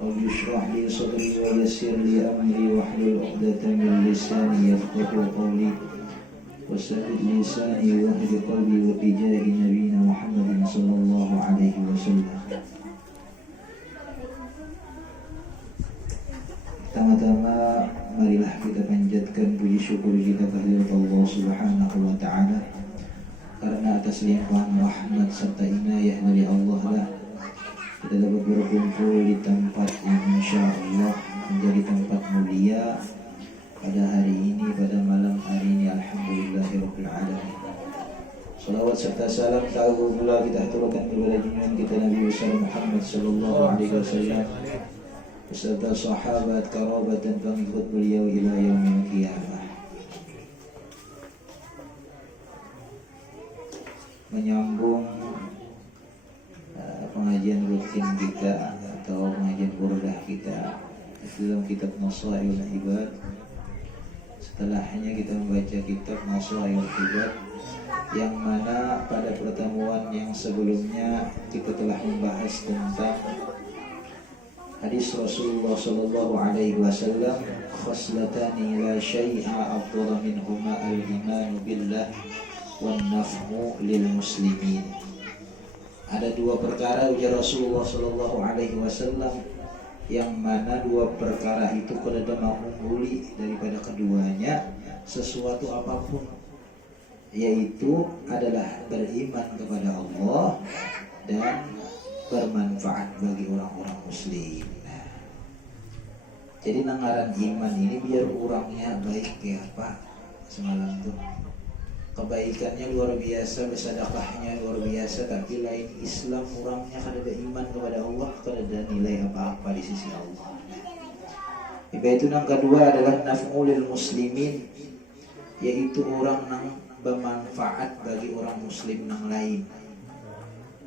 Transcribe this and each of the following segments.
رب اشرح لي صدري ويسر لي أمري واحلل عقدة من لساني يفقهوا قولي وثبت لساني واهد قلبي وبجاه نبينا محمد صلى الله عليه وسلم. Pertama-tama marilah kita panjatkan puji syukur kita kehadirat Allah Subhanahu wa taala, karena atas limpahan rahmat serta inayah dari Allah lah kita dapat berkumpul di tempat yang insyaallah menjadi tempat mulia pada hari ini, pada malam hari ini. Alhamdulillahirabbil alamin. Salawat serta salam tahu pula kita aturkan kepada junjungan kita Nabi besar Muhammad sallallahu alaihi wasallam beserta sahabat kerabat dan pengikut beliau ila yaumil qiyamah. Menyambung pengajian rutin kita atau pengajian burdah kita dalam kitab Nasaihul Ibad. Setelahnya kita membaca kitab Nasaihul Ibad, yang mana pada pertemuan yang sebelumnya kita telah membahas tentang hadis Rasulullah sallallahu alaihi wasallam, khaslatani la syai'a afdala minhuma al-iman billah wan naf'u lil muslimin. Ada dua perkara ujar Rasulullah sallallahu alaihi wasallam, yang mana dua perkara itu kada mengungguli daripada keduanya sesuatu apapun, yaitu adalah beriman kepada Allah dan bermanfaat bagi orang-orang muslim. Jadi nangaran iman ini biar orangnya baik ya Pak. Semalam tuh kebaikannya luar biasa, bersedekahnya luar biasa, tapi lain Islam orangnya kada ada iman kepada Allah, kada ada nilai apa-apa di sisi Allah. Itu yang kedua adalah naf'ulil muslimin, yaitu orang yang bermanfaat bagi orang muslim yang lain.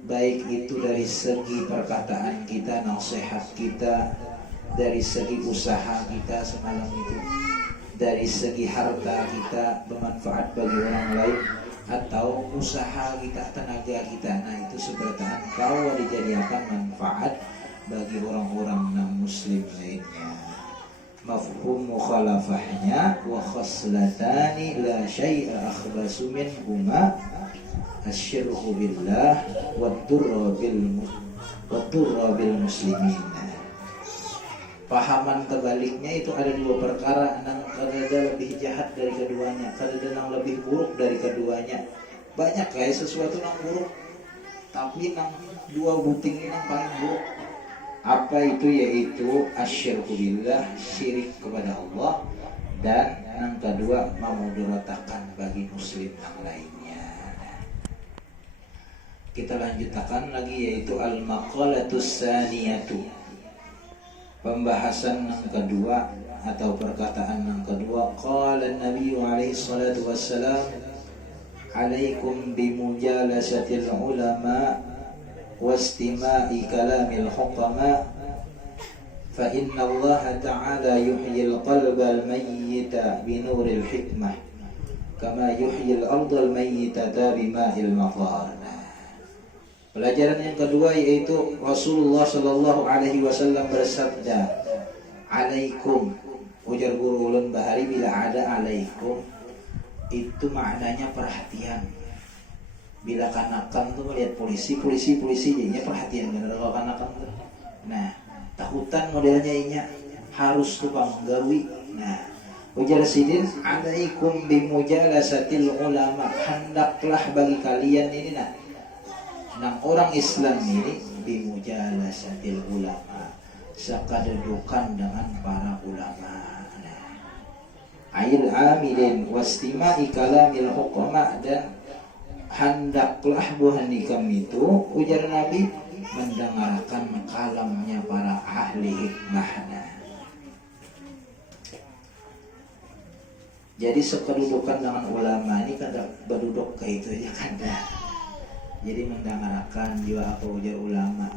Baik itu dari segi perkataan kita, nasihat kita, dari segi usaha kita semalam itu, dari segi harta kita bermanfaat bagi orang lain, atau usaha kita, tenaga kita. Nah itu seperti engkau dijadikan manfaat bagi orang-orang non-muslim lainnya. Mafhum mukhalafahnya wa khaslatani la syai'a akhbasu minhuma asyirku billah wadurra bil muslimin. Pahaman kebaliknya itu ada dua perkara yang kadang lebih jahat dari keduanya, kadang lebih buruk dari keduanya. Banyak kayak sesuatu yang buruk, tapi yang dua buting ini yang paling buruk. Apa itu? Yaitu asyirku billah, syirik kepada Allah, dan yang kedua memudaratakan bagi muslim yang lainnya. Kita lanjutkan lagi, yaitu al-maqalatus saniyatu, pembahasan yang kedua atau perkataan yang kedua. Qala Nabi alaihi salatu wassalam, alaikum bimujalasatil ulama wastima'i kalamil hukama, fa inna Allah ta'ala yuhyil qalbal mayyita binuril hikmah kama yuhyil ardal mayyitata bima'il matar. Pelajaran yang kedua yaitu Rasulullah sallallahu alaihi wasallam bersabda, alaikum, ujar guru ulun bahari, bila ada alaikum itu maknanya perhatian. Bila kanakan tuh melihat polisi jadinya perhatian kan kalau kanakan tuh. Nah, takutan modelnya inya harus tukang gawi. Nah, ujar sidin, alaikum bimujalasatil ulama, hendaklah bagi kalian ini nang orang Islam ini bimujalasatil ulama, sakadudukan dengan para ulama. Ail amilin wastima'i kalamil hukama, dan hendaklah buhan nikam itu, ujar Nabi, mendengarkan kalamnya para ahli hikmah. Jadi sekedudukan dengan ulama ini kada berduduk kayak itu aja kada. Jadi mendengarkan juga apa ujar ulama.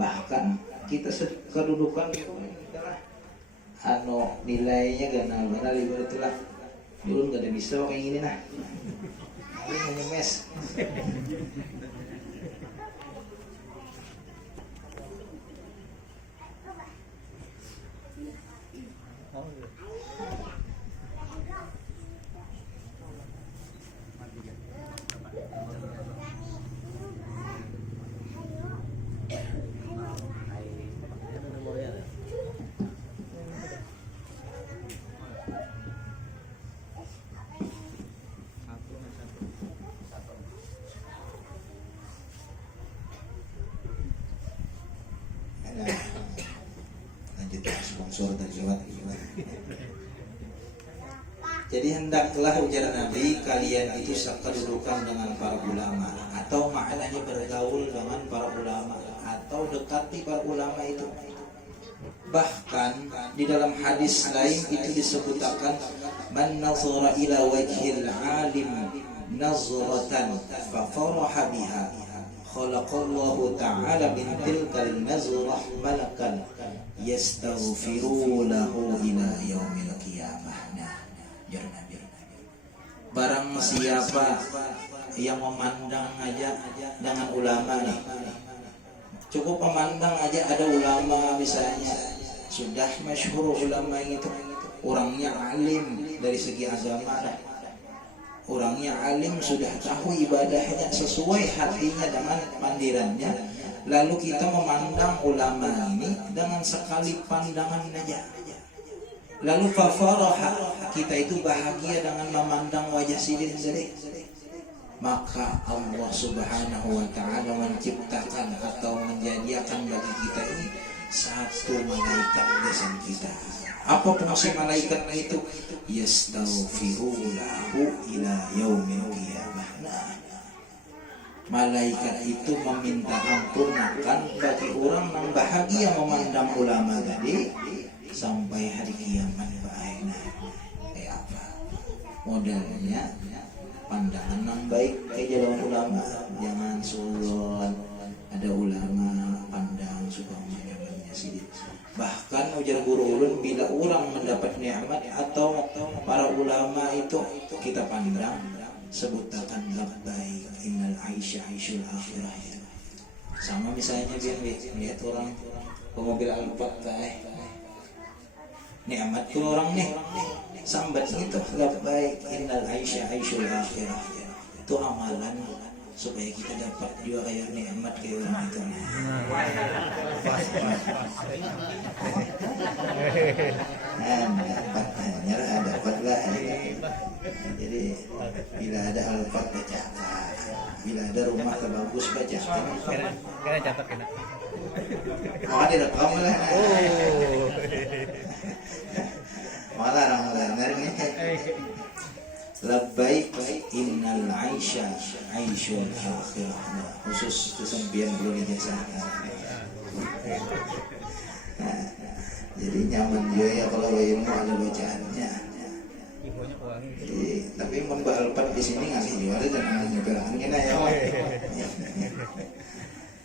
Bahkan kita kedudukan itu adalah nilainya gana libur itulah. Belum gak ada bisa kayak gini nah. Ini menyemes. sponsor tadi lewat. Jadi hendaklah ujar Nabi kalian itu sekedudukan dengan para ulama, atau maknanya bergaul dengan para ulama, atau dekati para ulama itu. Bahkan di dalam hadis lain itu disebutkan man nazara ila wajhil alim nazratan fa faraha biha khalaqallahu ta'ala min tilkal nazrah malakan yastaghfiru lahu ila yaumil qiyamah. Barang siapa yang memandang aja dengan ulama nih, cukup memandang aja ada ulama misalnya, sudah masyhur ulama itu, orangnya alim dari segi agama dah, orangnya alim, sudah tahu ibadahnya sesuai hatinya dengan pandirannya, lalu kita memandang ulama ini dengan sekali pandangan aja, lalu fafaraha, kita itu bahagia dengan memandang wajah sidin tadi, maka Allah Subhanahu wa ta'ala menciptakan atau menjadikan bagi kita ini satu malaikat bersama kita. Apa fungsi malaikat itu? Yastaghfiru lahu ila yaumil qiyamah. Nah, malaikat itu meminta ampun akan bagi orang yang bahagia memandang ulama tadi sampai hari kiamat. Kayak apa modalnya? Pandangan yang baik kayak jalan ulama, jangan sulon. Ada ulama pandang suka menyamannya sih. Bahkan ujar guru ulun, bila orang mendapat nikmat atau para ulama itu kita pandang, sebutakan labbaik innal aisha aishul akhirah. Sama misalnya lihat orang pemobil Alphard nikmat kalau orang nih sambat itu labbaik innal aisha aishul akhirah. Itu amalan supaya kita dapat juga kayak nikmat kayak orang itu. Dapatlah. Jadi bila ada Alphard baca, bila ada rumah terbagus baca. Kena catat kena. Mau direkam lah. Malah orang ini. Labbaik innal aisha aishul akhirah. Khusus kesempian perlu dijelaskan. Jadi nyaman juga ya kalau ilmu ada bacaannya. Jadi, tapi membahal Alphard di sini ngasih juara jangan nyeberangan ya.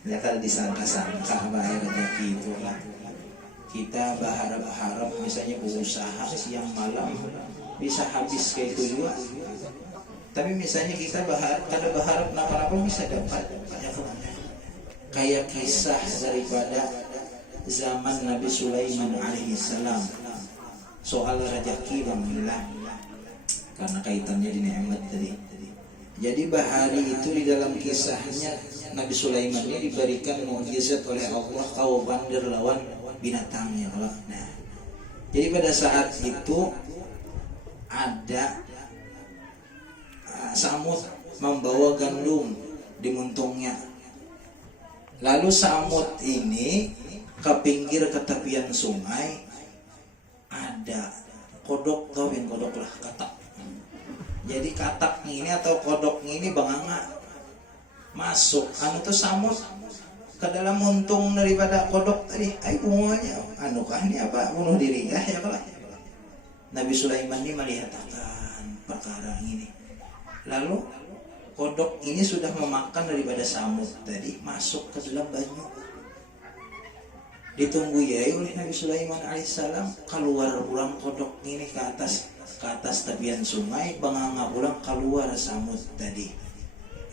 Ya kalau disangka-sangka bahaya rezeki itu lah. Kita berharap misalnya berusaha siang malam bisa habis kayak itu juga. Tapi misalnya kita berharap apa bisa dapat banyak. Kayak kisah daripada zaman Nabi Sulaiman alaihissalam soal rezeki yang hilang karena kaitannya di nikmat tadi. Jadi bahari itu di dalam kisahnya Nabi Sulaiman ini diberikan mukjizat oleh Allah kau bandir lawan binatangnya. Nah, jadi pada saat itu ada samud membawa gandum di muntungnya. Lalu samud ini ke pinggir ke tepian sungai ada kodok, tahu yang kodok lah, katak. Jadi kataknya ini atau kodoknya ini banganga masuk tuh samud ke dalam muntung daripada kodok tadi. Bunganya kan ini apa, bunuh diri ya kalau Nabi Sulaiman ini melihat akan perkara ini. Lalu kodok ini sudah memakan daripada samud tadi, masuk ke dalam banyu. Ditunggu ya oleh Nabi Sulaiman alaihissalam, keluar pulang kodok ini ke atas tepian sungai, banganga pulang keluar samud tadi.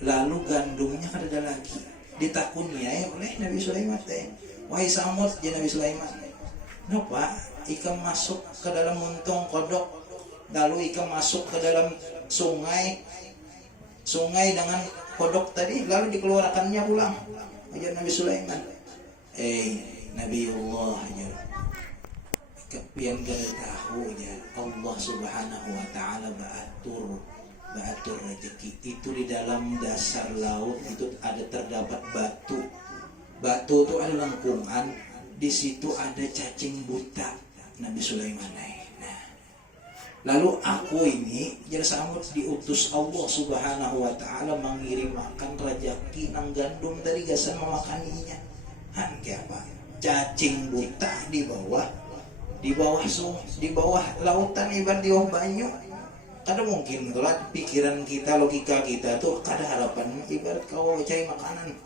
Lalu gandumnya ada lagi. Ditakunya oleh Nabi Sulaiman teh, wahai samud ya Nabi Sulaiman, kenapa ikan masuk ke dalam muntung kodok, lalu ikan masuk ke dalam sungai dengan kodok tadi, lalu dikeluarkannya pulang. Ajar Nabi Sulaiman, Nabiullah aja, yang gak tahu ya Allah Subhanahu wa ta'ala baatur rezeki itu di dalam dasar laut itu terdapat batu itu ada lengkungan, di situ ada cacing buta. Nabi Sulaiman. Nah, lalu aku ini jasamut diutus Allah Subhanahu wa taala mengirim makan rejeki nang gandum dari gasan memakaninya. Han apa? Cacing buta di bawah lautan ibarat di bawah banyu. Kada mungkin kalau pikiran kita, logika kita tuh kada harapan ibarat kau cari makanan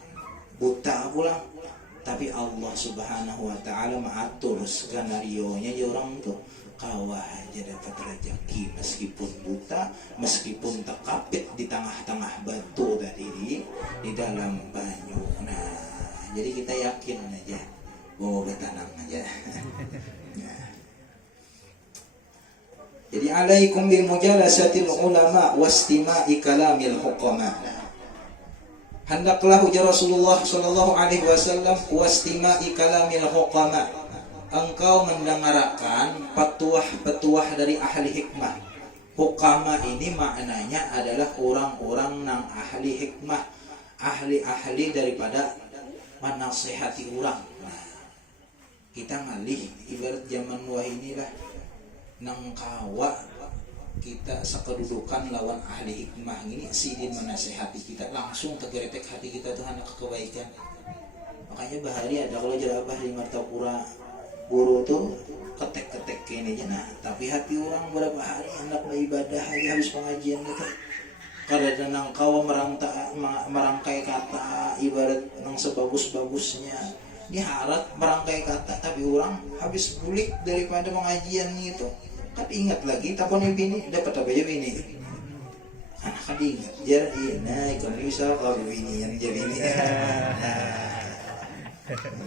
buta pulang. Tapi Allah Subhanahu wa taala mengatur skenario-nya ya orang tuh kawah aja dapat rezeki meskipun buta, meskipun terkapit di tengah-tengah batu tadi di dalam banyu. Nah, jadi kita yakin aja bahwa tenang aja. Nah. Jadi alaikum bi mujalasatil ulama wastima'i kalamil hukama. Hendaklah ujar Rasulullah sallallahu alaihi wasallam wastima'i kalamil hukama. Engkau mendengarkan petuah-petuah dari ahli hikmah. Hukama ini maknanya adalah orang-orang nang ahli hikmah, ahli-ahli daripada menasihati orang. Nah, kita ngalih ibarat zaman wah inilah nang kawa kita sekedudukan lawan ahli hikmah ini sidin menasihati kita langsung tergeretek hati kita tuh anak kebaikan. Makanya bahari ada kalau jerabah di Martapura guru tuh ketek-ketek kene aja. Nah, tapi hati orang berapa hari hendak beribadah aja habis pengajian gitu. Kada nang kawa merangkai kata ibarat nang sebagus-bagusnya. Ini harap merangkai kata tapi orang habis bulik daripada pengajian gitu. Kan ingat lagi tapon bini dapat apa aja bini. Anak kan ingat. Jadi naik kami bisa kalau bini yang jadi ini.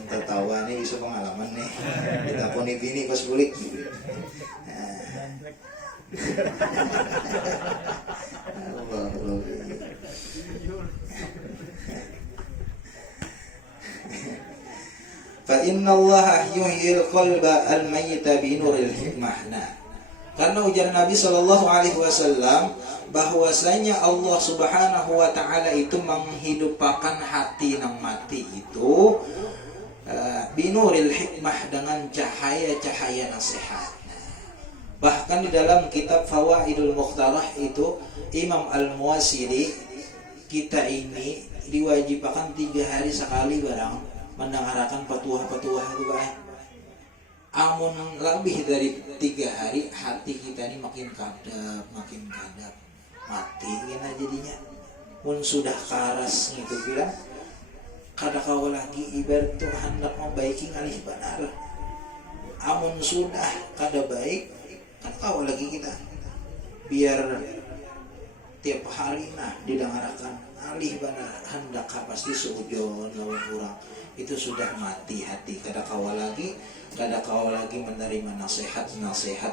Tertawa nih bisa pengalaman nih. Ditapon bini pas bulik. Allah. Fa inna Allah yuhyil qalba al-mayyita bi nuril hikmah. Nah, karena ujar Nabi sallallahu alaihi wasallam bahwasanya Allah Subhanahu wa taala itu menghidupkan hati nang mati itu binuril hikmah dengan cahaya-cahaya nasihat. Bahkan di dalam kitab Fawaidul Mukhtarah itu Imam Al-Muwasili kita ini diwajibkan 3 hari sekali barang mendengarkan petuah-petuah itu baik. Amun lebih dari 3 hari hati kita ini makin kadap mati gina jadinya. Pun sudah karas gitu bilang kada kau lagi ibarat tuh hendak membaiki ngalih benar. Amun sudah kada baik kan kau lagi kita biar tiap hari nah didengarkan alih benar hendak pasti seujon lawan kurang itu sudah mati hati kada kau lagi menerima nasihat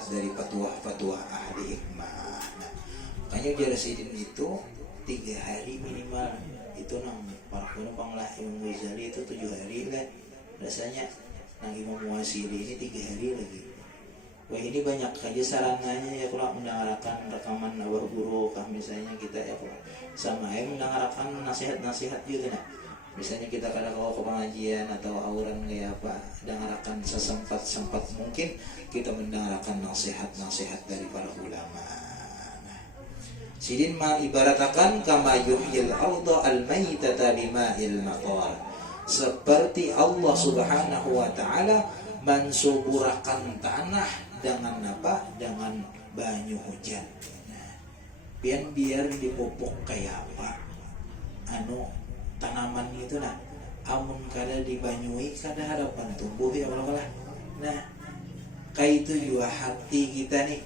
dari petuah ahli hikmah. Nah, makanya jelasin itu 3 hari minimal itu nang para penumpang lah Imam Ghazali itu 7 hari lah rasanya nang Imam Muwasili ini 3 hari lagi. Wah ini banyak aja sarananya ya kalau mendengarkan rekaman abah guru kah misalnya kita ya kalau sama mendengarkan nasihat juga nah. Misalnya kita kadang kalau ke pengajian atau auran kayak apa dengarkan sesempat mungkin kita mendengarkan nasihat dari para ulama. Nah, sidin ma ibaratakan kama yuhyil arda al-mayyitata bima'il matar. Seperti Allah Subhanahu wa taala mensuburakan tanah dengan apa? Dengan banyu hujan. Nah, biar dipupuk kayak apa? Tanaman itu nah amun kada dibanyui kada harapan tumbuh ya Allah. Nah kayak itu juga hati kita nih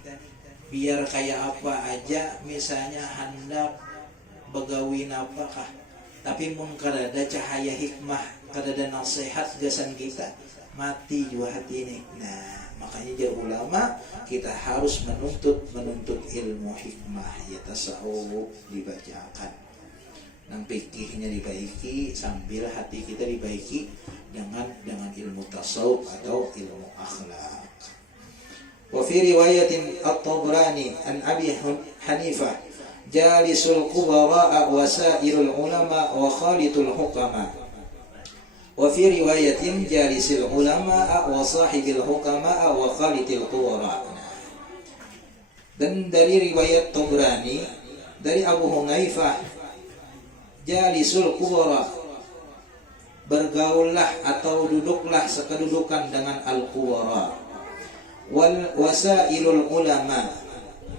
biar kayak apa aja misalnya hendak begawin apakah tapi mun kada ada cahaya hikmah kada ada nasihat gasan kita mati juga hati ini. Nah makanya dia ulama kita harus menuntut ilmu hikmah ya tasawuf dibacakan. Dan fikihnya dibaiki sambil hati kita dibaiki dengan ilmu tasawuf atau ilmu akhlak. Wa fi riwayatin At-Tabrani an Abi Hanifah jalisul kubara wa sairul ulama wa khalitul hukama Wa fi riwayatin jalisil ulama wa sahibil hukama wa khalitil qura. Dan dari riwayat Tabrani dari Abu Hunaifah, jalisul qura, bergaullah atau duduklah sekedudukan dengan al-qura. Wal wasailul ulama,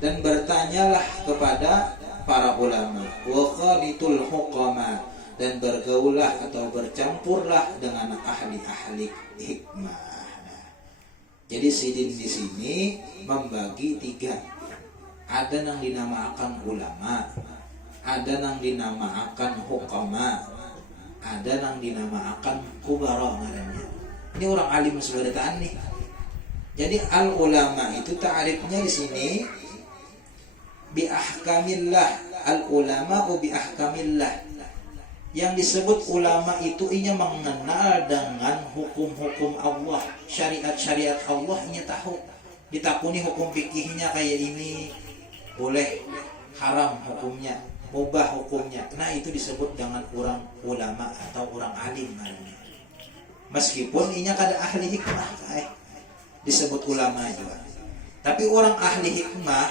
dan bertanyalah kepada para ulama. Wa khalitul hukama, dan bergaullah atau bercampurlah dengan ahli-ahli hikmah. Jadi sidin di sini membagi 3. Ada yang dinamakan ulama, ada yang dinamakan hukama, ada yang dinamakan kubara namanya. Ini orang alim sebadataan nih. Jadi al ulama itu ta'rifnya di sini bi ahkamillah, al ulama bi ahkamillah. Yang disebut ulama itu inya mengenal dengan hukum-hukum Allah, syariat-syariat Allah inya tahu. Ditakuni hukum fikihnya kayak ini, boleh, haram hukumnya, mubah hukumnya. Nah itu disebut dengan orang ulama atau orang alim namanya. Meskipun inya kada ahli hikmah, disebut ulama juga. Tapi orang ahli hikmah,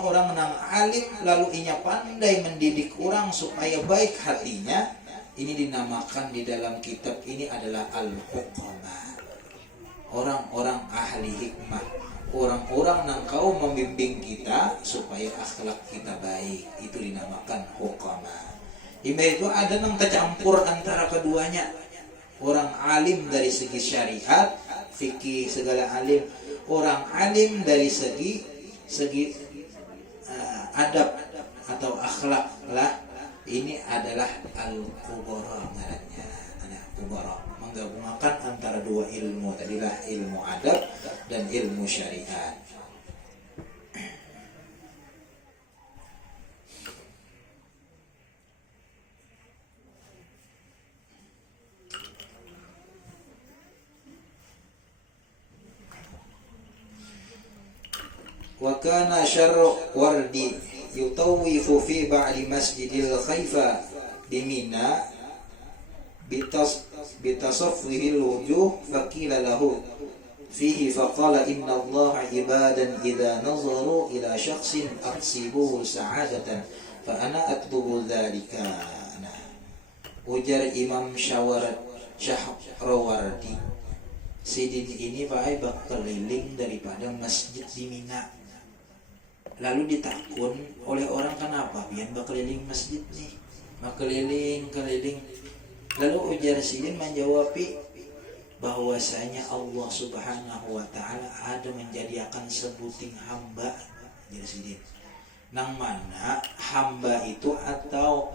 orang nang alim lalu inya pandai mendidik orang supaya baik hatinya, ini dinamakan di dalam kitab ini adalah al-hukama. Orang-orang ahli hikmah, orang-orang nang kau membimbing kita supaya akhlak kita baik, itu dinamakan hukama. Itu ada nang tercampur antara keduanya. Orang alim dari segi syariat, fikih segala alim, orang alim dari segi adab atau akhlak lah, ini adalah al-kubara ngarannya. Kubara menggabungkan antara 2 ilmu tadilah, ilmu adab dan ilmu syariat. Wa kana syarru wardi yutawifu fi ba'di masjidil khaifa di Mina bitasaffihi wujuh faqila lahu fihi faqala inna Allah ibadan idza nazaru ila syakhsin aqsibuhu sa'adatan fa ana atlubu dzalika. Ujar Imam Syahrawardi, sidin ini pakai berkeliling daripada masjid di Mina. Lalu ditakun oleh orang, kenapa pian berkeliling masjid nih, berkeliling-keliling. Lalu ujar sidin menjawabi bahwasanya Allah Subhanahu wa taala ada menjadikan sebuting hamba, jadi sidin. Nang mana hamba itu atau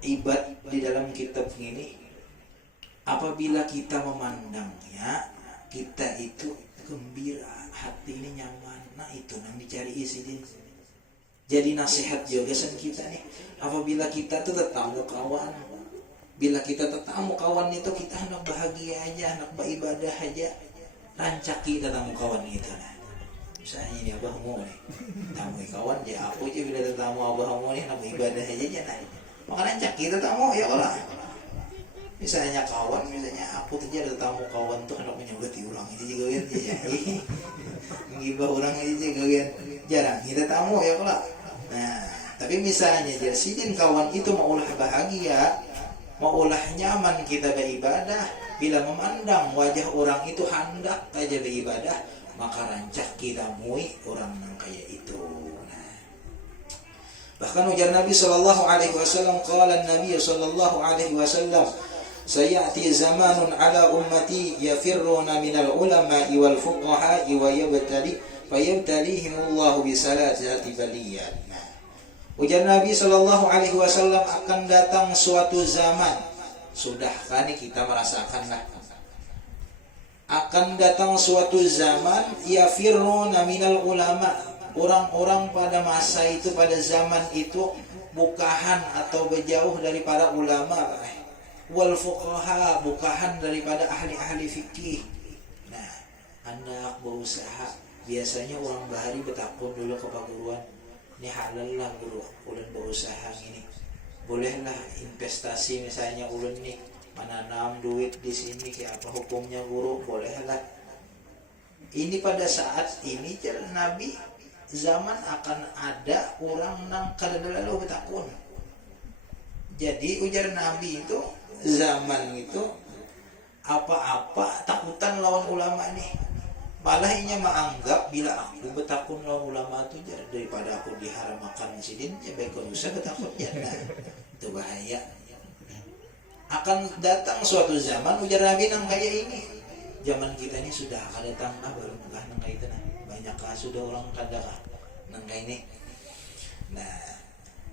ibad di dalam kitab ini, apabila kita memandangnya, kita itu gembira, hati ini nyaman. Nah itu yang dicari sidin. Jadi nasihat juga kita nih, apabila kita tuh tetamu kawan, bila kita tetamu kawan itu kita hendak bahagia aja, hendak beribadah aja, rancak kita tetamu kawan gitu. Nah misalnya ini abahmu nih, tamu kawan ya aku aja bila tetamu abahmu nih hendak beribadah aja nah, maka rancak kita tamu ya Allah. Misalnya kawan, misalnya aku tuh ada tamu kawan tuh hendak menyogoti orang itu juga kan ya, menggibah orang itu juga kan jarang kita tamu ya Allah. Nah tapi misalnya jadi sidin kawan itu maulah bahagia, maulah nyaman kita beribadah, bila memandang wajah orang itu hendak aja beribadah, maka rancak kita mui orang yang kayak itu. Bahkan ujar Nabi sallallahu alaihi wasallam, qala Nabi sallallahu alaihi wasallam, sayati zamanun ala ummati yafirruna minal ulama'i wal fuqaha'i wa fayabtalihimullahu bisalatati baliyat. Ujar Nabi sallallahu alaihi wasallam, akan datang suatu zaman, sudah kan kita merasakanlah, akan datang suatu zaman yafirruna minal ulama, orang-orang pada masa itu, pada zaman itu bukahan atau berjauh daripada ulama, wal fuqaha, bukahan daripada ahli-ahli fikih. Nah, anda berusaha, biasanya orang bahari bertakun dulu ke paguruan, ini halal lah guru, ulun berusaha ini, bolehlah investasi misalnya ulun nih menanam duit di sini kayak apa hukumnya guru, bolehlah. Ini pada saat ini jalan Nabi zaman akan ada orang nang kadadalalu betakun. Jadi ujar Nabi itu zaman itu apa-apa takutan lawan ulama nih. Malah inya menganggap bila aku betakun lawan ulama itu daripada aku diharamakan sidin, ya baik usah betakun ya. Nah, itu bahaya. Akan datang suatu zaman ujar Nabi nang kayak ini. Zaman kita ini sudah akan datang baru nggak nang kayak itu nah. Banyak sudah orang kadang nang kayak ini. Nah,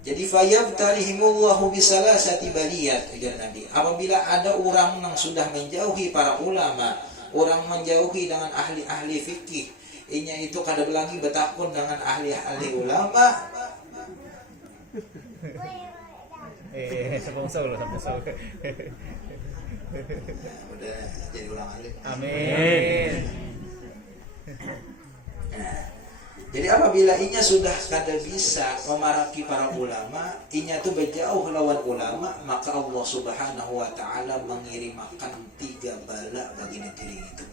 jadi fayabtalihimullahu bisalasati baliyat ujar Nabi. Apabila ada orang yang sudah menjauhi para ulama, orang menjauhi dengan ahli-ahli fikih, inya itu kada lagi bertakun dengan ahli-ahli ulama. Seponsor loh. Udah jadi ulang alim. Amin. Nah, jadi apabila inya sudah kada bisa memaraki para ulama, inya tuh berjauh lawan ulama, maka Allah Subhanahu wa taala mengirimkan 3 bala bagi negeri itu.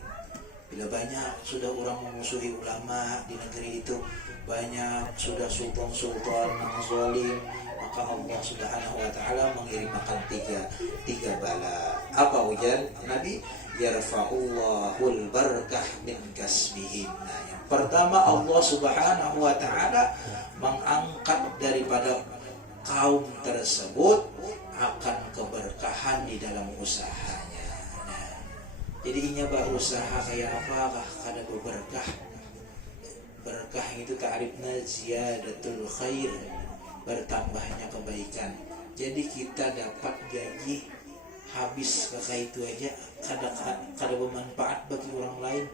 Bila banyak sudah orang memusuhi ulama di negeri itu, banyak sudah sultan-sultan yang zalim, maka Allah Subhanahu wa taala mengirimkan tiga bala. Apa ujar Nabi? Yarfa'ullahul barakah min kasbihim. Nah, yang pertama Allah Subhanahu wa taala mengangkat daripada kaum tersebut akan keberkahan di dalam usahanya. Nah, jadi inya berusaha kayak apakah kada berberkah. Berkah itu ta'rifna ziyadatul khair, bertambahnya kebaikan. Jadi kita dapat gaji habis kakak itu aja kada bermanfaat bagi orang lain,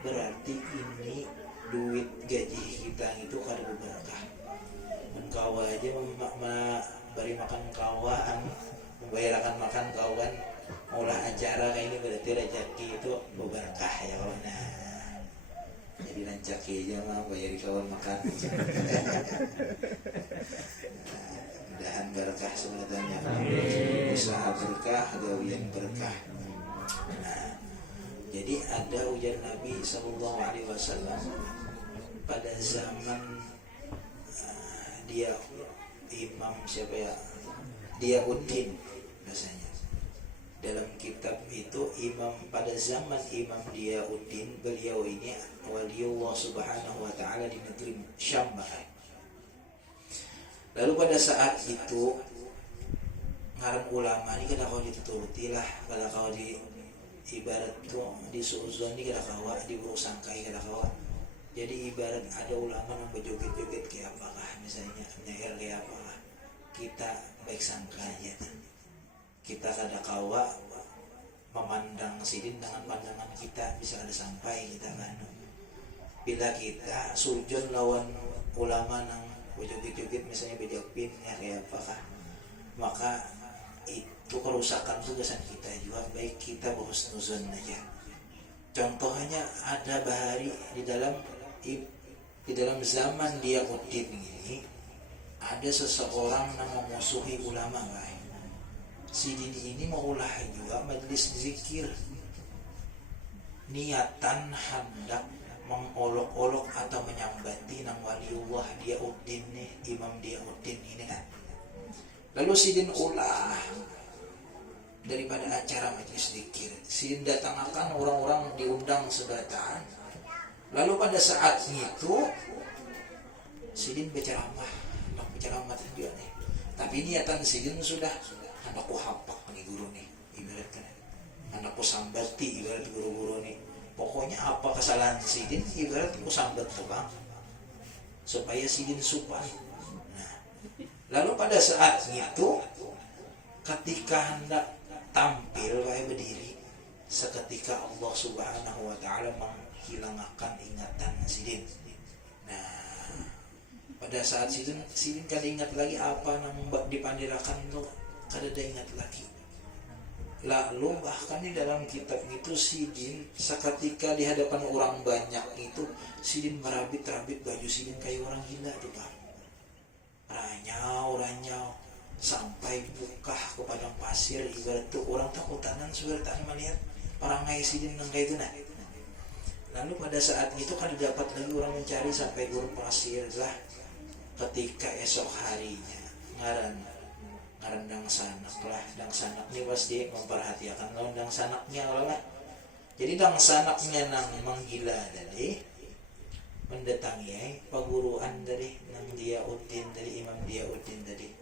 berarti ini duit gaji kita itu kada berberkah. Kawa aja beri makan kawan, membayarkan makan kawan, maulah acara kayak ini berarti rezeki itu berberkah ya kawan. Nah, jadi lancaki aja mah bayari kawan makan. Mudahan berkah sebenarnya. Usaha berkah, gawian berkah. Nah, jadi ada ujar Nabi Sallallahu Alaihi Wasallam pada zaman dia imam siapa ya? Dia Uddin rasanya. Dalam kitab itu imam pada zaman Imam Diyauddin, beliau ini waliullah Subhanahu wa taala di negeri Syam. Lalu pada saat itu ngaran ulama ini kada kau dituruti lah, kada kau di ibarat tu di suuzon ini kada kau di sangkai kada kau. Jadi ibarat ada ulama yang berjoget-joget kayak apakah misalnya nyair kayak apakah, kita baik sangka aja. Kita kada kawa memandang sidin dengan pandangan kita bisa ada sampai kita kan. Bila kita sujud lawan ulama nang joget-joget misalnya bejapin ya kayak apakah, maka itu kerusakan tugasan kita juga. Baik kita berhusnuzon aja. Contohnya ada bahari di dalam zaman dia Uddin ini ada seseorang yang memusuhi ulama guys. Si Dini ini maulah juga majelis zikir, niatan hendak mengolok-olok atau menyambati nang waliullah dia Uddin nih, Imam dia Uddin ini kan. Lalu sidin ulah daripada acara majelis zikir, sidin datangkan orang-orang diundang sebatan. Lalu pada saat itu sidin berceramah juga nih. Tapi niatan sidin sudah anakku hapak nih guru nih, ibaratnya anakku sambati ibarat guru-guru nih. Pokoknya apa kesalahan sidin ibarat aku sambat tuh bang, supaya sidin supan. Nah, lalu pada saat itu ketika hendak tampil kayak berdiri, seketika Allah Subhanahu wa taala menghilangkan ingatan sidin. Nah, pada saat sidin kada ingat lagi apa nang dipandirakan tuh, kada ada ingat lagi. Lalu bahkan di dalam kitab itu sidin seketika di hadapan orang banyak itu sidin merabit-rabit baju sidin kayak orang gila tuh pak. Ranyau sampai buka ke padang pasir ibarat tuh orang takutanan sebenarnya melihat orang sidin nang kayak itu nah. Lalu pada saat itu kan dapat lagi orang mencari sampai gurun pasir lah. Ketika esok harinya ngaran dang sanak lah, dang sanak ini pasti memperhatikan lawan dang sanaknya lah. Jadi dang sanaknya nang menggila dari mendatangi paguruan dari nang Diauddin dari Imam Diauddin tadi,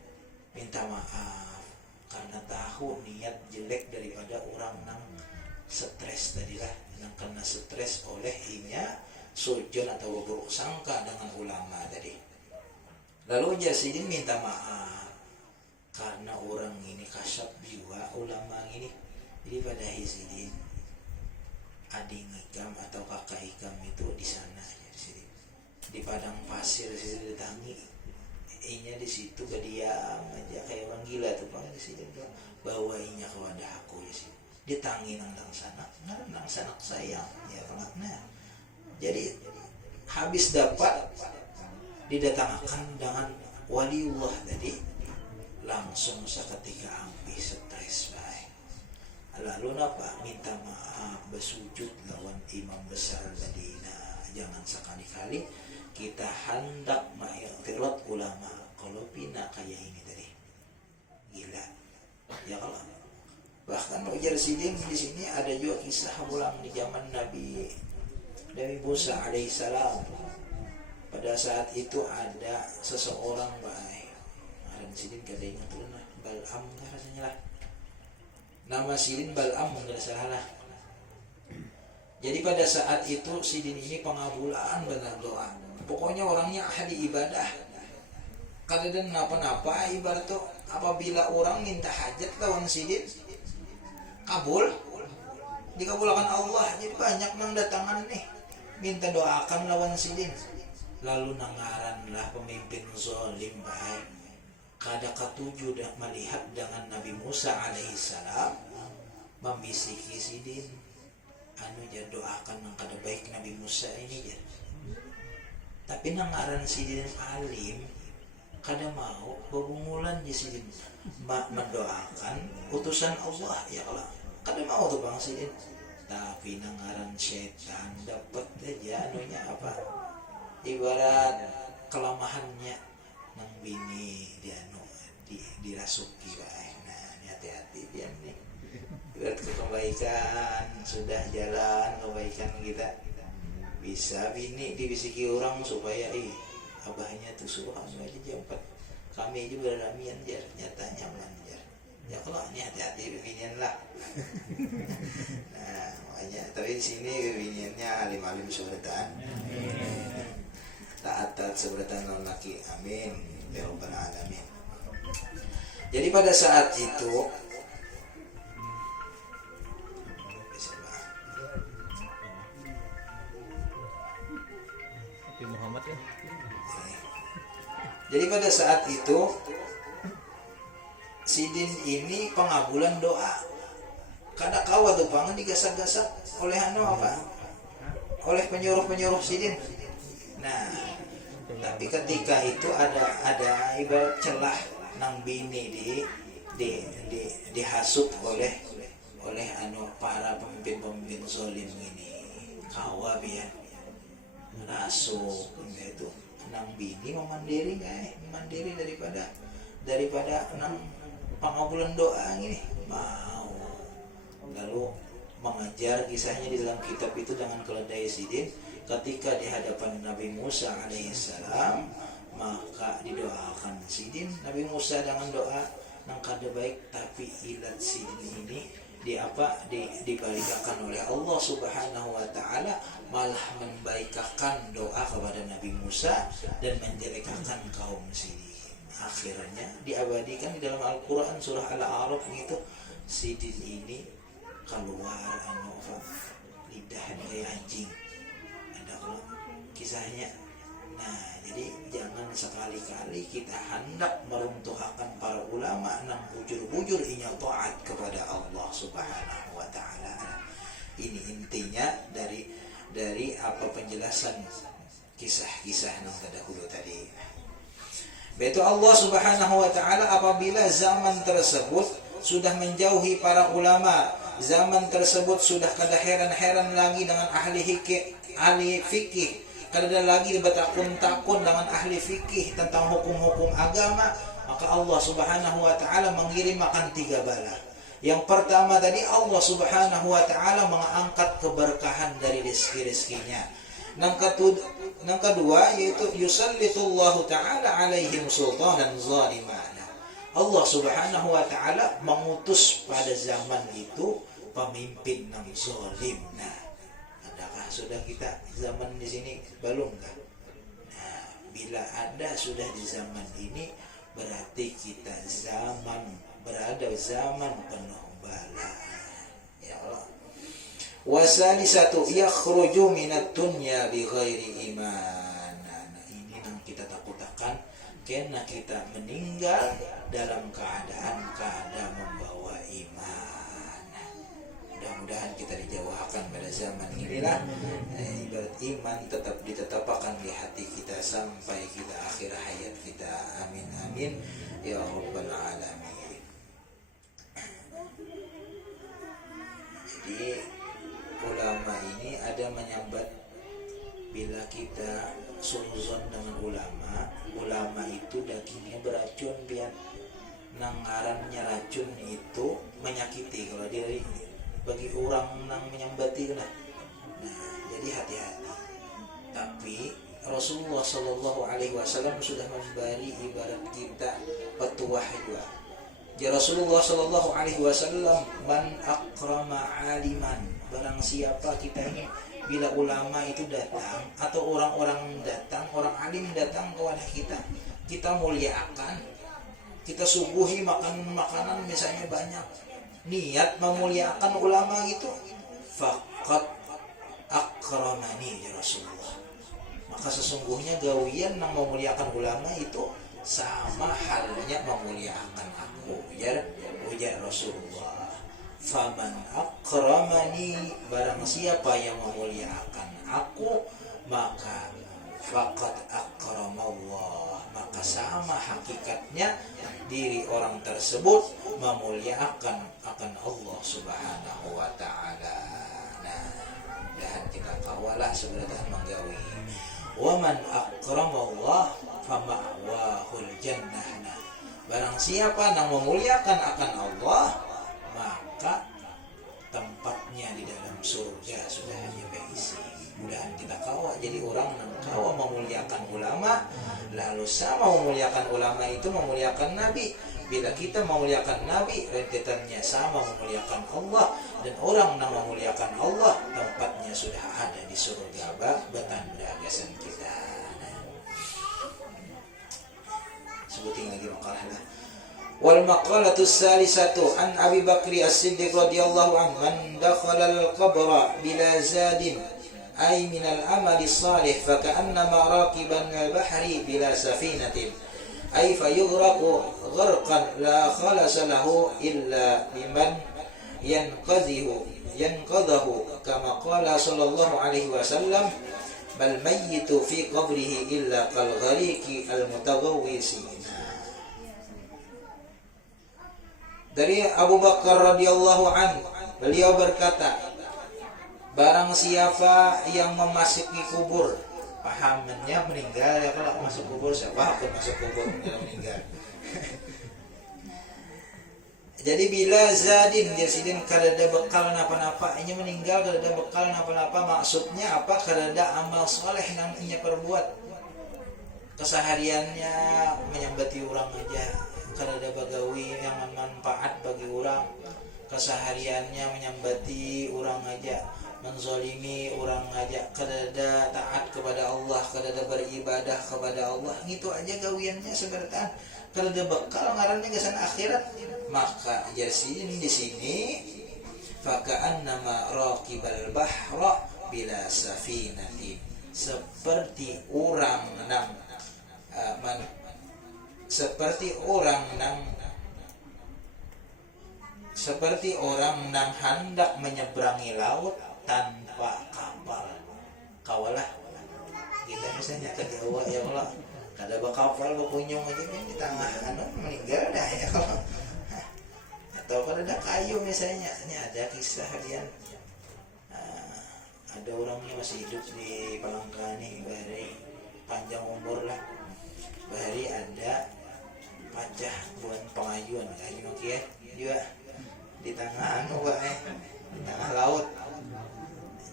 minta maaf karena tahu niat jelek daripada orang nang stres tadi lah, yang kena stres oleh inya sujon atau buruk sangka dengan ulama tadi. Lalu Jasidin minta maaf karena orang ini kasyaf juga ulama ini. Jadi pada Jasidin adik Ikam atau kakak Ikam itu di sana di padang pasir situ ditangi inya di situ berdiam aja kayak orang gila tuh bang di situ bawa inya ke wadah aku ya sih ditangi nang sanak nang sanak sayang ya kan. Nah jadi habis dapat didatangkan dengan waliullah tadi langsung seketika hampir stres baik. Lalu napa minta maaf bersujud lawan imam besar tadi. Nah jangan sekali-kali kita hendak mengiktirot ulama kalau pina kayak ini tadi gila ya kalau. Bahkan ujar sidin di sini ada juga kisah ulang di zaman Nabi Musa alaihissalam. Pada saat itu ada seseorang baik, ada sidin kadang turun lah Bal'am rasanya lah. Nama sidin Bal'am nggak salah. Jadi pada saat itu sidin ini pengabulan benar doa. Pokoknya orangnya ahli ibadah. Kadang napa-napa ibarat tuh apabila orang minta hajat lawan sidin kabul dikabulkan Allah. Jadi banyak mendatangan nih minta doakan lawan sidin. Lalu nangaranlah pemimpin zalim baik kada ketujuh dah melihat dengan Nabi Musa alaihissalam membisiki sidin anu jar doakan nang kada baik Nabi Musa ini jar. Tapi nangaran sidin alim kada mau bebungulan di sidin mendoakan utusan Allah ya Allah. Kada mau tuh bang sidin. Tapi nangaran setan dapat aja anunya apa? Ibarat kelemahannya nang bini dia dirasuki baik. Nah ini hati-hati dia nih. Ibarat kebaikan sudah jalan kebaikan kita bisa bini dibisiki orang supaya abahnya tuh suruh aja jemput kami juga ramian jar nyata nyaman jar ya kalau ini hati-hati bibinian lah. Nah makanya tapi di sini bibiniannya alim-alim seberatan taat seberatan non laki amin ya rabbal alamin. Jadi pada saat itu Muhammad ya. Jadi pada saat itu sidin ini pengabulan doa. Kada kawa tuh pangan digasak-gasak oleh apa? Oleh penyuruh-penyuruh sidin. Nah, tapi ketika itu ada ibarat celah nang bini dihasut oleh para pemimpin zalim ini. Kawa biar rasuk itu nang bini memandiri daripada nang pengabulan doa ini mau. Lalu mengajar kisahnya di dalam kitab itu dengan keledai sidin ketika di hadapan Nabi Musa alaihissalam maka didoakan sidin Nabi Musa dengan doa nang kada baik tapi ilat sidin ini dibalikkan oleh Allah Subhanahu wa taala malah membaikkan doa kepada Nabi Musa dan menjelekkan kaum sidin. Akhirnya diabadikan di dalam Al-Qur'an surah Al-A'raf gitu sidin ini keluar lidah kayak anjing. Ada kalau kisahnya. Nah, jadi jangan sekali-kali kita hendak meruntuhkan para ulama nang bujur-bujur inya taat kepada Allah Subhanahu wa taala. Ini intinya dari apa penjelasan kisah-kisah nang terdahulu tadi. Yaitu Allah Subhanahu wa taala apabila zaman tersebut sudah menjauhi para ulama, zaman tersebut sudah kada heran-heran lagi dengan ahli fikih, kada lagi bertakun-takun dengan ahli fikih tentang hukum-hukum agama, maka Allah Subhanahu wa taala mengirim makan 3 bala. Yang pertama tadi Allah Subhanahu wa taala mengangkat keberkahan dari rezeki-rezekinya. Yang kedua yaitu yusallitullahu ta'ala alaihim sultanan zalimana. Allah Subhanahu wa ta'ala mengutus pada zaman itu pemimpin yang zalim. Nah, adakah sudah kita zaman di sini belum kan? Nah, bila ada sudah di zaman ini berarti kita berada zaman penuh bala. Ya Allah. Wasalisatu yakhruju minad dunya bighairi iman. Nah, ini yang kita takutkan karena kita meninggal dalam keadaan membawa iman. Mudah-mudahan kita dijauhkan pada zaman inilah. Ibarat iman tetap ditetapkan di hati kita sampai kita akhir hayat kita. Amin amin ya rabbal alamin. Jadi ulama ini ada menyambat bila kita suzon dengan ulama itu dagingnya beracun, biar nangarannya racun itu menyakiti kalau dia bagi orang nang menyambati nah jadi hati-hati. Tapi Rasulullah Shallallahu Alaihi Wasallam sudah memberi ibarat kita petuah juga. Ya Rasulullah Shallallahu Alaihi Wasallam man akrama aliman, barang siapa kita ini bila ulama itu datang atau orang-orang datang, orang alim datang kepada kita muliakan, kita suguhi makanan misalnya banyak, niat memuliakan ulama itu, faqad akramani ya Rasulullah, maka sesungguhnya gawian yang memuliakan ulama itu sama halnya memuliakan aku, ujar Rasulullah. Faman akramani, barang siapa yang memuliakan aku, maka faqad akramallah, maka sama hakikatnya diri orang tersebut memuliakan akan Allah Subhanahu wa taala. Nah, dan kita kawalah sebenarnya menggawi. Wa man akramallah fama'wahul jannah. Nah, barang siapa yang memuliakan akan Allah, maka tempatnya di dalam surga sudah hanya berisi. Mudahan kita kawa jadi orang yang kawa memuliakan ulama, lalu sama memuliakan ulama itu memuliakan Nabi. Bila kita memuliakan Nabi, rentetannya sama memuliakan Allah, dan orang yang memuliakan Allah tempatnya sudah ada di surga betanda gasan kita. Sebutin lagi makalah. Wal maqalatu salisatu an Abi Bakri As-Siddiq radhiyallahu anhu man dakhala al-qabra bila zadin ay min al-amali salih fa ka'annama raqiban al-bahri bila safinatin ay fayughraqu gharqan la khalasa lahu illa liman yanqadhahu kama qala sallallahu alaihi wasallam bal mayyitu fi qabrihi illa kal ghariqi al-mutaghawwisi. Dari Abu Bakar radhiyallahu anhu, beliau berkata, barang siapa yang memasuki kubur, pahamannya meninggal ya, kalau masuk kubur siapa akan masuk kubur dia meninggal. Jadi bila zadin jasidin kadada bekal napa-napa, ini meninggal kadada bekal napa-napa, maksudnya apa? Kadada amal soleh yang ia perbuat, kesehariannya menyambati orang aja, kadada bagawi yang manfaat bagi orang, kesehariannya menyambati orang aja, menzolimi orang aja, kadada taat kepada Allah, kadada beribadah kepada Allah, gitu aja gawiannya sebenarnya, kadada bekal ngarannya kesan akhirat. Maka jadi di sini faka'annama raqibal bahra bila safinati, seperti orang nang seperti orang nang hendak menyeberangi laut tanpa kapal. Kawalah kita misalnya ke Jawa ya Allah, kada bakapal bakunyong aja kan di tengah meninggal dah ya kalau atau kalau ada kayu misalnya, ini ada kisah kalian. Ada orangnya masih hidup di Palangkaraya, bahari panjang umur lah, bahari ada pacah bulan pengajuan kayu ya juga di tengah di tengah laut.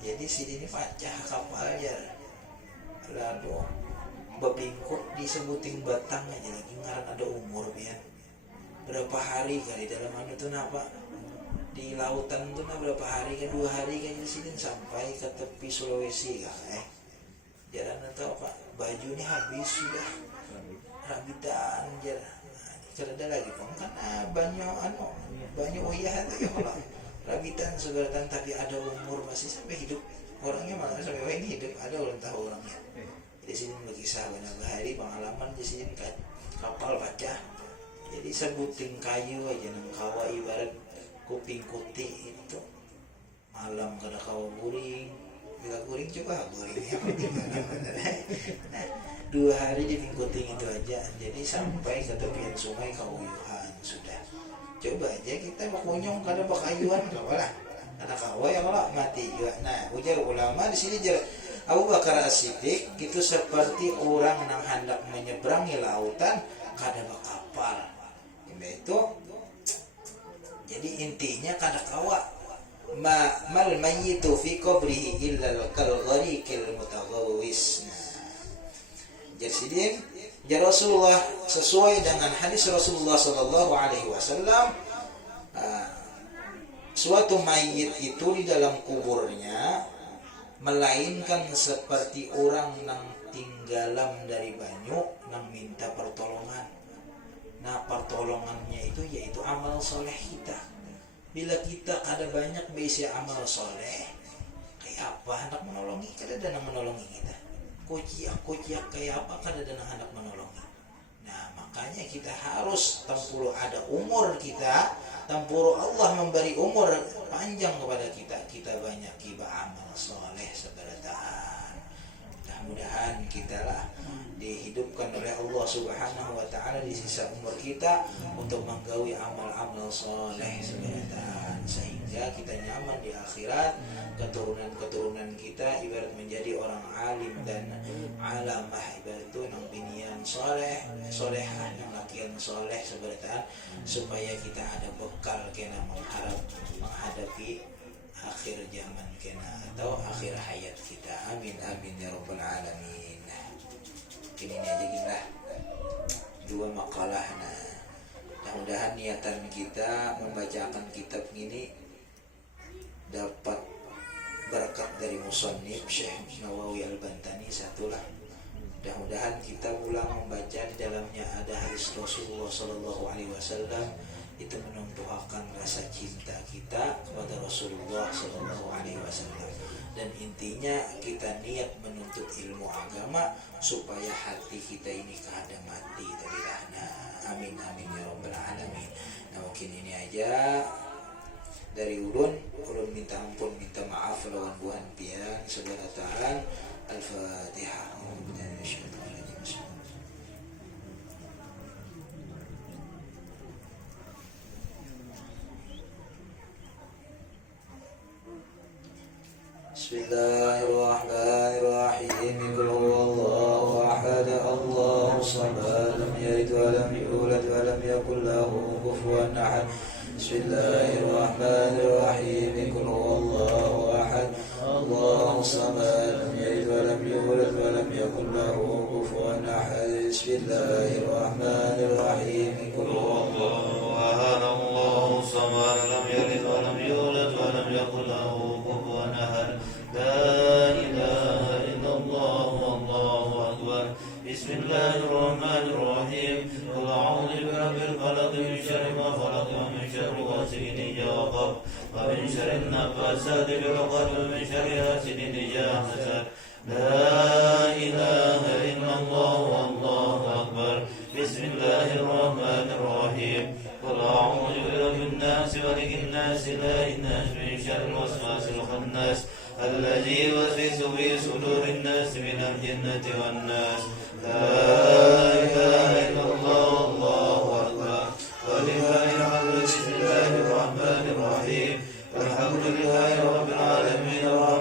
Jadi sini pacah kapal ya, lalu bebingkut disebutin batang aja lagi ngaran ada umur ya. Berapa hari kali dalam itu napa di lautan itu berapa hari kan 2 hari kan di sini sampai ke tepi Sulawesi kan jalan atau apa bajunya habis sudah rabitan jalan cerdas lagi karena banyak uyah itu ya kalau rabitan seberatan tapi ada umur masih sampai hidup orangnya malah sampai ini hidup ada ulang tahun orangnya di sini berkisah banyak hari pengalaman di sini kan kapal pecah. Jadi sebutin kayu aja nang kawa ibarat kuping kuti itu malam kada kawa guring bila guring coba guringnya nah 2 hari di pingkuting itu aja jadi sampai ke tepian sungai Kawuyuhan sudah coba aja kita bakunyong kada bakayuan kawalah kada kawa ya kalau mati juga. Nah ujar ulama di sini Abu Bakar As-Siddiq itu seperti orang yang hendak menyeberangi lautan kada bakapal itu. Jadi intinya kada kawa mal mayyitu fi qabrihi illa kal ghariqil mutaghawwis. Jadi ya Rasulullah sesuai dengan hadis Rasulullah sallallahu alaihi wasallam suatu mayit itu di dalam kuburnya melainkan seperti orang yang tinggalan dari banyu yang minta pertolongan. Nah pertolongannya itu yaitu amal soleh kita. Bila kita ada banyak biasa amal soleh, kayak apa hendak menolongi? Kada ada yang menolongi kita. Kuciak kayak apa? Kada ada yang hendak menolongi. Nah makanya kita harus tempuru ada umur kita, tempuru Allah memberi umur panjang kepada kita. Kita banyak ibadah amal soleh seberatan. Mudah-mudahan kita lah dihidupkan oleh Allah Subhanahu wa taala di sisa umur kita untuk menggawi amal-amal soleh sebenarnya sehingga kita nyaman di akhirat, keturunan kita ibarat menjadi orang alim dan alamah ibarat itu nang binian solehah yang lakian soleh sebenarnya supaya kita ada bekal kena menghadapi akhir zaman kena atau akhir hayat kita. Amin amin ya rabbal alamin. Ini aja kita 2 makalah. Nah, mudah-mudahan niatan kita membacakan kitab ini dapat berkat dari musannif Syekh Nawawi Al-Bantani satulah. Mudah-mudahan kita pulang membaca di dalamnya ada hadis Rasulullah sallallahu alaihi wasallam itu menumbuhkan rasa cinta kita kepada Rasulullah sallallahu alaihi wasallam. Dan intinya kita niat menuntut ilmu agama supaya hati kita ini kada mati tadilah. Nah, amin amin ya rabbal alamin. Nah, mungkin ini aja dari ulun minta ampun, minta maaf lawan Tuhan pian saudara taala. Al-Fatihah. Bismillahirrahmanirrahim. Qul huwallahu ahad, Allahus samad, lam yalid wa lam yulad wa lam yakul lahu kufuwan ahad. Bismillahirrahmanirrahim. Qul huwallahu ahad, Allahus samad, lam yalid wa lam yulad wa lam yakul lahu kufuwan ahad. Bismillahirrahmanirrahim. Qul huwallahu ahad, Allahus samad, lam yalid wa lam yulad wa lam yakul lahu kufuwan ahad. La ilaha illallah wallahu akbar. Bismillahirrahmanirrahim. Qul a'udzu birabbil falaq min syarri ma khalaq wa min syarri ghasiqin idza waqab wa min syarri an-naffasati fil 'uqad wa min syarri hasidin idza hasad. La ilaha illallah wallahu akbar. Bismillahirrahmanirrahim. Qul a'udzu birabbin nas malikin nas ilahin nas min syarril waswasil khannas الذي يوسوس في صدور الناس من الجنة والناس. لا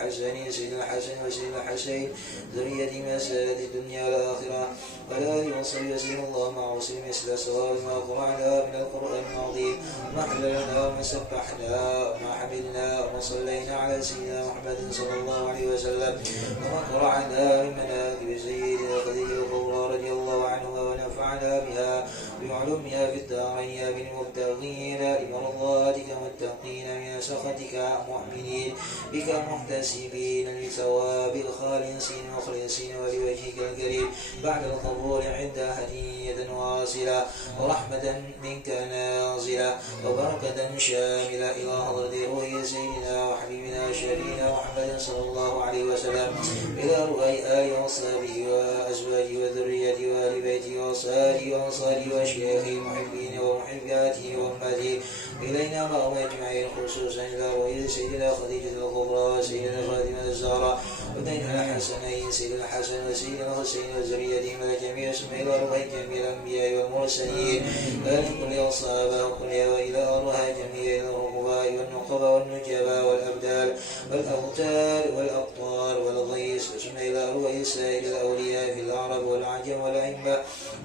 الحسن سيد الحسن وسيد الحسين ذرية مسالة الدنيا والآخرة ولا يوصل وسيل الله مع وسيل مثل سواء ما قرأنا من القرآن العظيم ما حللنا وما سبحنا وما حملنا وما صلينا على سيدنا محمد صلى الله عليه وسلم وما قرأنا من مناكب سيدنا خديجة الكبرى رضي الله عنها ونفعنا بها بعلومها في الدارين يا بالمبتغين لمرضاتك متقين من سخطك مؤمنين بك محتسبين لثواب الخالصين مخلصين ولوجهك الكريم بعد القبول عند هدية واصلة ورحمة منك نازلة وبركة شاملة إلى حضرة روح سيدنا وحبيبنا شرينا محمد صلى الله عليه وسلم إلى روح آله وصحبه وأزواجه وذريته وآل بيته وصاله وأنصاره وشيخه محبين ومحباته وأمته إلينا معهم أجمعين خصوصا إلى روح سيدنا خديجة الكبرى وسيدنا فاطمة الزهراء وبيننا الحسنين سيدنا الحسن وسيدنا الحسين وذريتهم الجميع ثم إلى روح جميع الأنبياء والمرسلين آل كل أصحابه وكل وإلى أرواح جميع الرقباء والنقباء والنجباء والأبدال والأوتار والأبطار والغيث ثم إلى أرواح سائر الأولياء في العرب والعجم والأئمة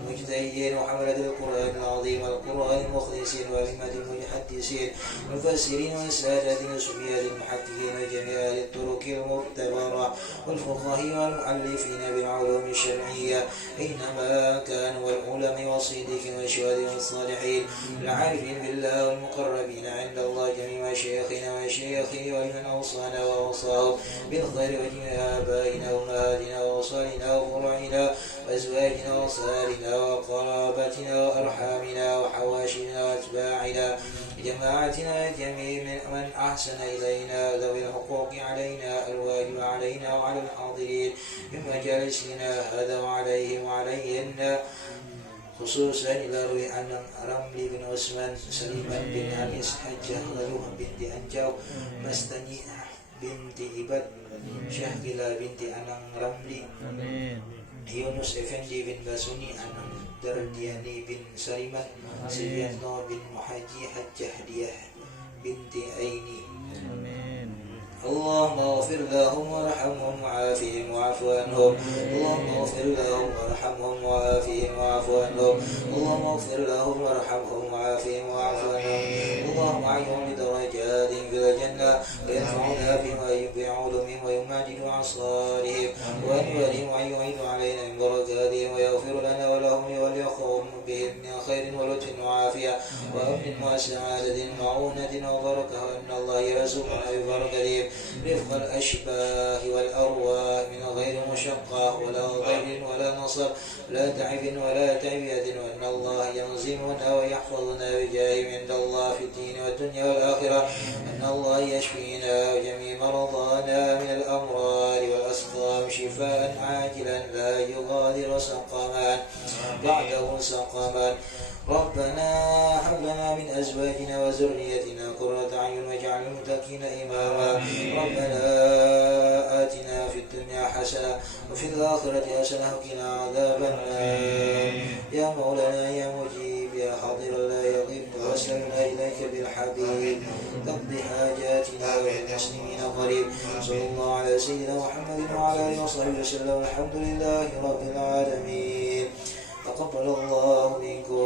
المجتهدين وحملة القرآن العظيم والقرآن المخلصين وأئمة المحدثين والمفسرين والسادة والصوفية المحققين وجميع أهل الطرق المعتبرة والفقهاء والمؤلفين بالعلوم الشرعية أينما كانوا والعلماء والصديقين والشهداء والصالحين العارفين بالله والمقربين عند الله جميع مشايخنا ومشايخه ولمن أوصانا وأوصاه بالخير وجميع آبائنا وأمهاتنا وأوصالنا وفروعنا وأزواجنا وأصهارنا وقرابتنا وأرحامنا وحواشينا وأتباعنا جماعتنا جميع من أحسن إلينا ذوي الحقوق علينا الواجب علينا وعلى الحاضرين من مجالسنا هذا وعليهم وعليهن خصوصا إلى روي عن رملي بن عثمان سليمان بن أنيس حجة غلوه بنت أنجاو مستني بنت إبد شهقلا بنت أنم رملي يونس إفندي بن باسوني أنم دردياني بن سليمان سيدنا بن محجي حجة هدية بنت أيني اللهم اغفر لهم وارحمهم وعافهم واعف عنهم اللهم اغفر لهم وارحمهم وعافهم واعف عنهم اللهم اغفر لهم وارحمهم وعافهم واعف عنهم اللهم اعينهم بدرجات في الجنة وينفعنا بهم وينفع علومهم ويماجد أنصارهم وأنوارهم وأن يعيد علينا من بركاتهم ويغفر لنا ولهم وليقوم بهم من خير ولطف وعافية وأمن وسعادة ومعونة وبركة وأن الله يرزقنا ببركتهم رفق الأشباه والأرواح من غير مشقة ولا ضير ولا نصب لا تعب ولا تعبية وأن الله ينزمنا ويحفظنا بجاههم عند الله في الدين والدنيا والآخرة أن الله يشفينا وجميع مرضانا من الأمراض والأسقام شفاء عاجلا لا يغادر سقما بعده سقما ربنا هب لنا من أزواجنا وذريتنا قرة أعين واجعل المتقين إماما ربنا آتنا في الدنيا حسنة وفي الآخرة حسنة وقنا عذاب النار يا مولانا يا مجيب يا حاضر لا يغيب توسلنا إليك بالحبيب تقضي حاجاتنا والمسلمين قريب صلى الله على سيدنا محمد وعلى آله وصحبه وسلم الحمد لله رب العالمين تقبل الله منكم